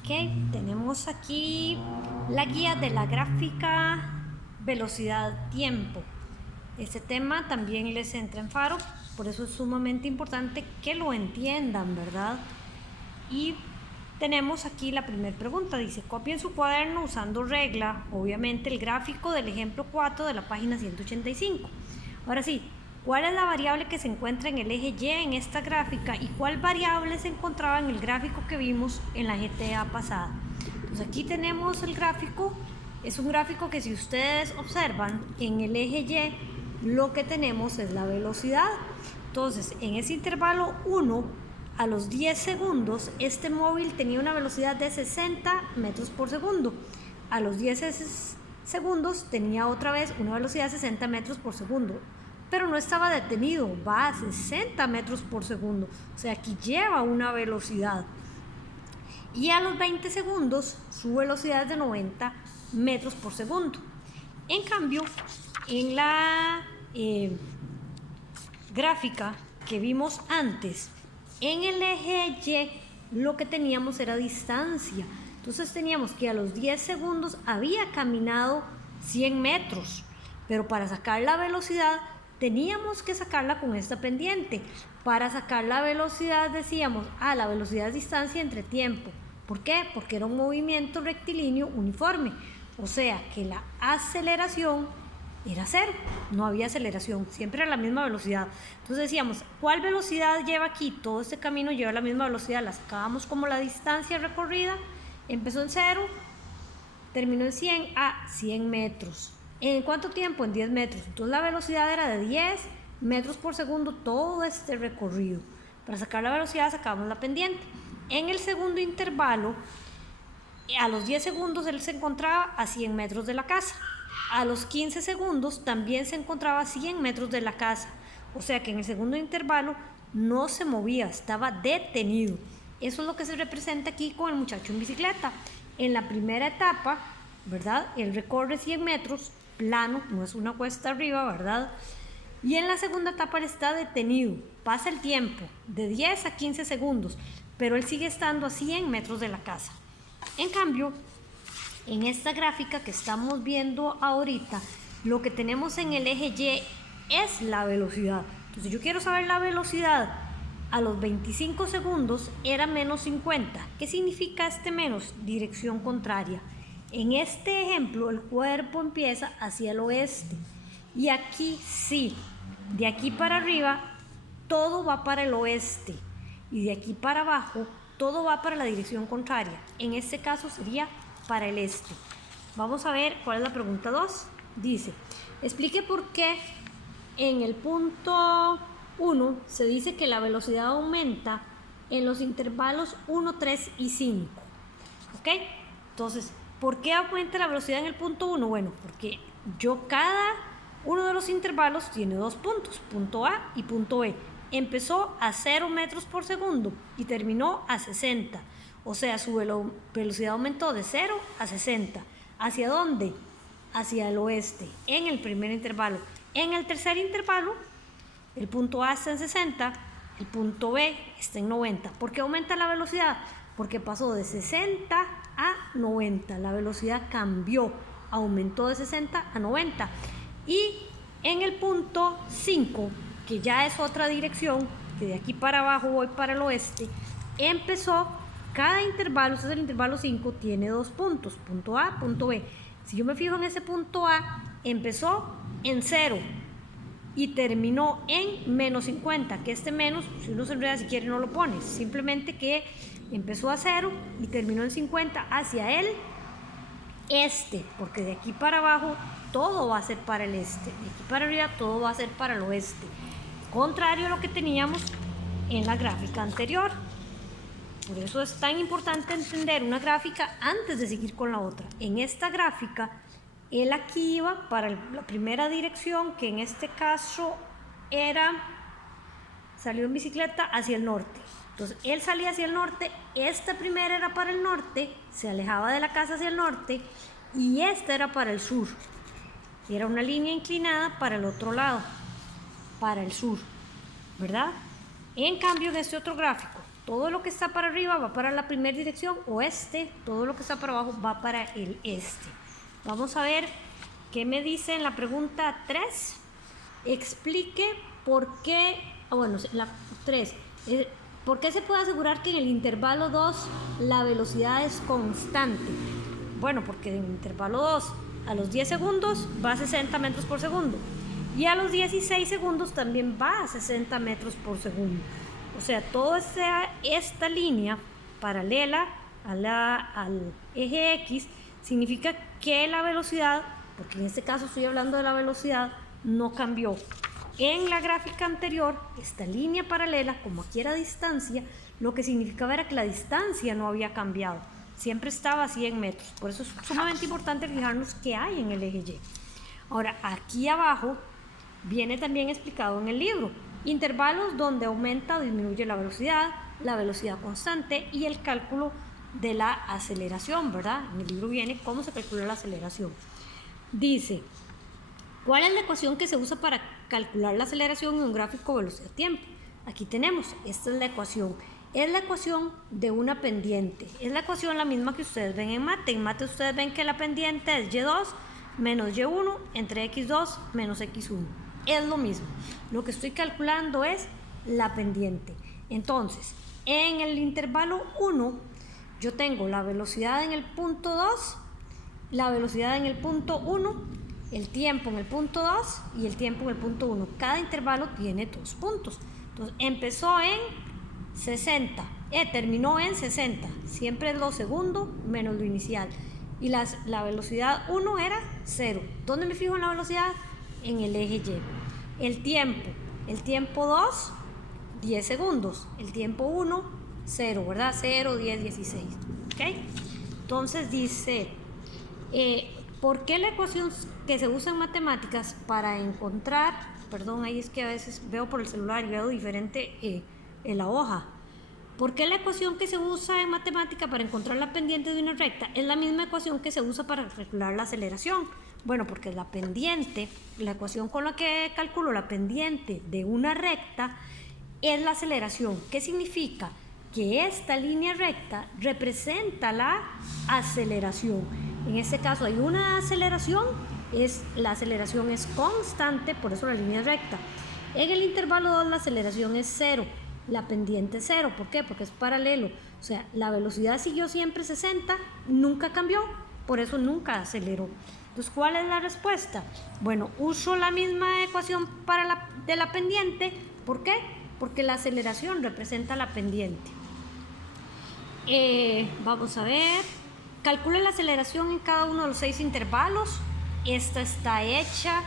Ok, tenemos aquí la guía de la gráfica velocidad-tiempo. Este tema también les entra en faro, por eso es sumamente importante que lo entiendan, ¿verdad? Y tenemos aquí la primera pregunta, dice, copien su cuaderno usando regla, obviamente el gráfico del ejemplo 4 de la página 185. Ahora sí, ¿cuál es la variable que se encuentra en el eje Y en esta gráfica y cuál variable se encontraba en el gráfico que vimos en la GTA pasada? Entonces aquí tenemos el gráfico, es un gráfico que si ustedes observan en el eje Y lo que tenemos es la velocidad. Entonces en ese intervalo 1 a los 10 segundos este móvil tenía una velocidad de 60 metros por segundo. A los 10 segundos tenía otra vez una velocidad de 60 metros por segundo, pero no estaba detenido, va a 60 metros por segundo, o sea, aquí lleva una velocidad. Y a los 20 segundos su velocidad es de 90 metros por segundo. En cambio, en la gráfica que vimos antes, en el eje Y lo que teníamos era distancia. Entonces teníamos que a los 10 segundos había caminado 100 metros, pero para sacar la velocidad teníamos que sacarla con esta pendiente. Para sacar la velocidad decíamos, la velocidad es distancia entre tiempo. ¿Por qué? Porque era un movimiento rectilíneo uniforme. O sea que la aceleración era cero, no había aceleración, siempre era la misma velocidad. Entonces decíamos, ¿cuál velocidad lleva aquí? Todo este camino lleva la misma velocidad, la sacábamos como la distancia recorrida, empezó en 0, terminó en 100 a 100 metros. ¿En cuánto tiempo? En 10 metros. Entonces la velocidad era de 10 metros por segundo todo este recorrido. Para sacar la velocidad sacábamos la pendiente. En el segundo intervalo, a los 10 segundos él se encontraba a 100 metros de la casa. A los 15 segundos también se encontraba a 100 metros de la casa. O sea que en el segundo intervalo no se movía, estaba detenido. Eso es lo que se representa aquí con el muchacho en bicicleta. En la primera etapa, ¿verdad? Él recorre 100 metros, plano, no es una cuesta arriba, ¿verdad? Y en la segunda etapa él está detenido. Pasa el tiempo, de 10 a 15 segundos, pero él sigue estando a 100 metros de la casa. En cambio, en esta gráfica que estamos viendo ahorita, lo que tenemos en el eje Y es la velocidad. Entonces yo quiero saber la velocidad. A los 25 segundos era menos 50. ¿Qué significa este menos? Dirección contraria. En este ejemplo el cuerpo empieza hacia el oeste. Y aquí sí, de aquí para arriba todo va para el oeste. Y de aquí para abajo todo va para la dirección contraria. En este caso sería para el este. Vamos a ver cuál es la pregunta 2. Dice, explique por qué en el punto 1 se dice que la velocidad aumenta en los intervalos 1, 3 y 5. ¿Ok? Entonces, ¿por qué aumenta la velocidad en el punto 1? Bueno, porque cada uno de los intervalos tiene dos puntos, punto A y punto B. Empezó a 0 metros por segundo y terminó a 60. O sea, su velocidad aumentó de 0 a 60. ¿Hacia dónde? Hacia el oeste, en el primer intervalo. En el tercer intervalo, el punto A está en 60, el punto B está en 90. ¿Por qué aumenta la velocidad? Porque pasó de 60 a 90. La velocidad cambió, aumentó de 60 a 90. Y en el punto 5, que ya es otra dirección, que de aquí para abajo voy para el oeste, empezó cada intervalo, este es el intervalo 5, tiene dos puntos, punto A, punto B. Si yo me fijo en ese punto A, empezó en 0 y terminó en menos 50, que este menos, si uno se enreda si quiere no lo pone, simplemente que empezó a 0 y terminó en 50 hacia el este, porque de aquí para abajo todo va a ser para el este, de aquí para arriba todo va a ser para el oeste, contrario a lo que teníamos en la gráfica anterior. Por eso es tan importante entender una gráfica antes de seguir con la otra. En esta gráfica, él aquí iba para la primera dirección, que en este caso salió en bicicleta hacia el norte. Entonces, él salía hacia el norte, esta primera era para el norte, se alejaba de la casa hacia el norte, y esta era para el sur. Era una línea inclinada para el otro lado, para el sur, ¿verdad? En cambio, en este otro gráfico, todo lo que está para arriba va para la primera dirección, oeste, todo lo que está para abajo va para el este. Vamos a ver qué me dice en la pregunta 3. Explique por qué, la 3, ¿por qué se puede asegurar que en el intervalo 2 la velocidad es constante? Bueno, porque en el intervalo 2 a los 10 segundos va a 60 metros por segundo y a los 16 segundos también va a 60 metros por segundo. O sea, toda esta línea paralela al eje X significa que la velocidad, porque en este caso estoy hablando de la velocidad, no cambió. En la gráfica anterior, esta línea paralela, como aquí era distancia, lo que significaba era que la distancia no había cambiado. Siempre estaba a 100 metros. Por eso es sumamente importante fijarnos qué hay en el eje Y. Ahora, aquí abajo viene también explicado en el libro. Intervalos donde aumenta o disminuye la velocidad constante y el cálculo de la aceleración, ¿verdad? En el libro viene cómo se calcula la aceleración. Dice, ¿cuál es la ecuación que se usa para calcular la aceleración en un gráfico velocidad-tiempo? Aquí tenemos, esta es la ecuación. Es la ecuación de una pendiente. Es la ecuación la misma que ustedes ven en mate. En mate ustedes ven que la pendiente es y2 menos y1 entre x2 menos x1. Es lo mismo. Lo que estoy calculando es la pendiente. Entonces, en el intervalo 1, yo tengo la velocidad en el punto 2, la velocidad en el punto 1, el tiempo en el punto 2 y el tiempo en el punto 1. Cada intervalo tiene 2 puntos. Entonces, empezó en 60, terminó en 60. Siempre es lo segundo menos lo inicial. Y la velocidad 1 era 0. ¿Dónde me fijo en la velocidad? En el eje Y. El tiempo 2, 10 segundos. El tiempo 1, 0, ¿verdad? 0, 10, 16. ¿Ok? Entonces dice, ¿por qué la ecuación que se usa en matemáticas para encontrar, perdón, ahí es que a veces veo por el celular y veo diferente en la hoja. ¿Por qué la ecuación que se usa en matemática para encontrar la pendiente de una recta es la misma ecuación que se usa para calcular la aceleración? Bueno, porque la pendiente, la ecuación con la que calculo la pendiente de una recta es la aceleración. ¿Qué significa? Que esta línea recta representa la aceleración. En este caso hay una aceleración, la aceleración es constante, por eso la línea es recta. En el intervalo 2 la aceleración es 0. La pendiente es 0, ¿por qué? Porque es paralelo, o sea, la velocidad siguió siempre 60, nunca cambió, por eso nunca aceleró. Entonces, ¿cuál es la respuesta? Bueno, uso la misma ecuación de la pendiente, ¿por qué? Porque la aceleración representa la pendiente. Vamos a ver, calcule la aceleración en cada uno de los 6 intervalos. Esta está hecha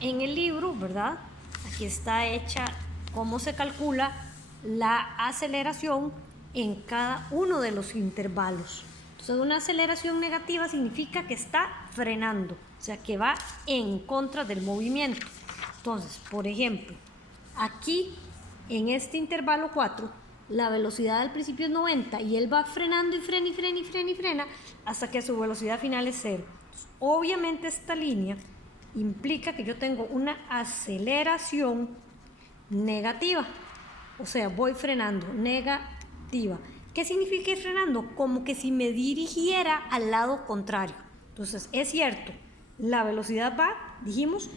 en el libro, ¿verdad? Aquí está hecha cómo se calcula la aceleración en cada uno de los intervalos. Entonces, una aceleración negativa significa que está frenando, o sea, que va en contra del movimiento. Entonces, por ejemplo, aquí en este intervalo 4, la velocidad al principio es 90 y él va frenando y frena y frena y frena y frena hasta que su velocidad final es 0. Entonces, obviamente esta línea implica que yo tengo una aceleración negativa. O sea, voy frenando, negativa. ¿Qué significa ir frenando? Como que si me dirigiera al lado contrario. Entonces, es cierto, la velocidad va, dijimos,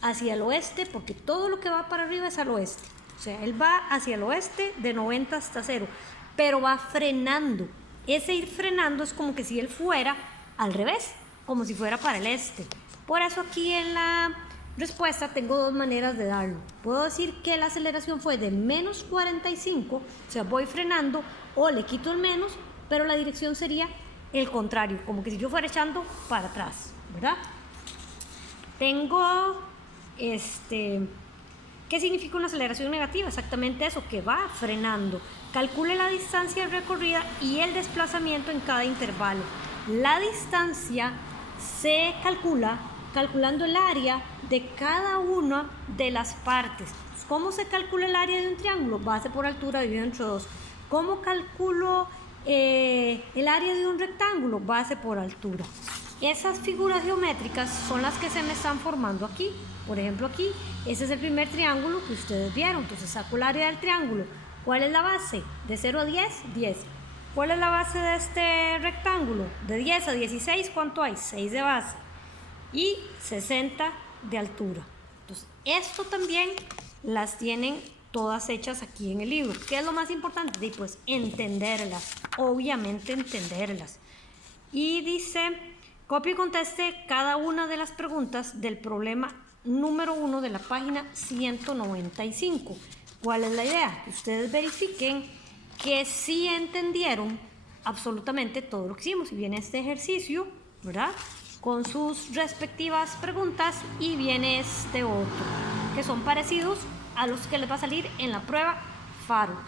hacia el oeste, porque todo lo que va para arriba es al oeste. O sea, él va hacia el oeste de 90 hasta 0, pero va frenando. Ese ir frenando es como que si él fuera al revés, como si fuera para el este. Por eso aquí en la respuesta tengo dos maneras de darlo. Puedo decir que la aceleración fue de menos 45, o sea, voy frenando, o le quito el menos, pero la dirección sería el contrario, como que si yo fuera echando para atrás, ¿verdad? Tengo, ¿qué significa una aceleración negativa? Exactamente eso, que va frenando. Calcule la distancia recorrida y el desplazamiento en cada intervalo. La distancia se calcula calculando el área de cada una de las partes. ¿Cómo se calcula el área de un triángulo? Base por altura dividido entre 2. ¿Cómo calculo el área de un rectángulo? Base por altura. Esas figuras geométricas son las que se me están formando aquí. Por ejemplo, aquí, ese es el primer triángulo que ustedes vieron. Entonces saco el área del triángulo ¿Cuál es la base? De 0 a 10, 10. ¿Cuál es la base de este rectángulo? De 10 a 16, ¿cuánto hay? 6 de base y 60 de altura. Entonces, esto también las tienen todas hechas aquí en el libro. ¿Qué es lo más importante? Pues entenderlas, obviamente entenderlas. Y dice, copie y conteste cada una de las preguntas del problema número 1 de la página 195. ¿Cuál es la idea? Que ustedes verifiquen que sí entendieron absolutamente todo lo que hicimos. Y viene este ejercicio, ¿verdad?, con sus respectivas preguntas, y viene este otro, que son parecidos a los que les va a salir en la prueba FARO.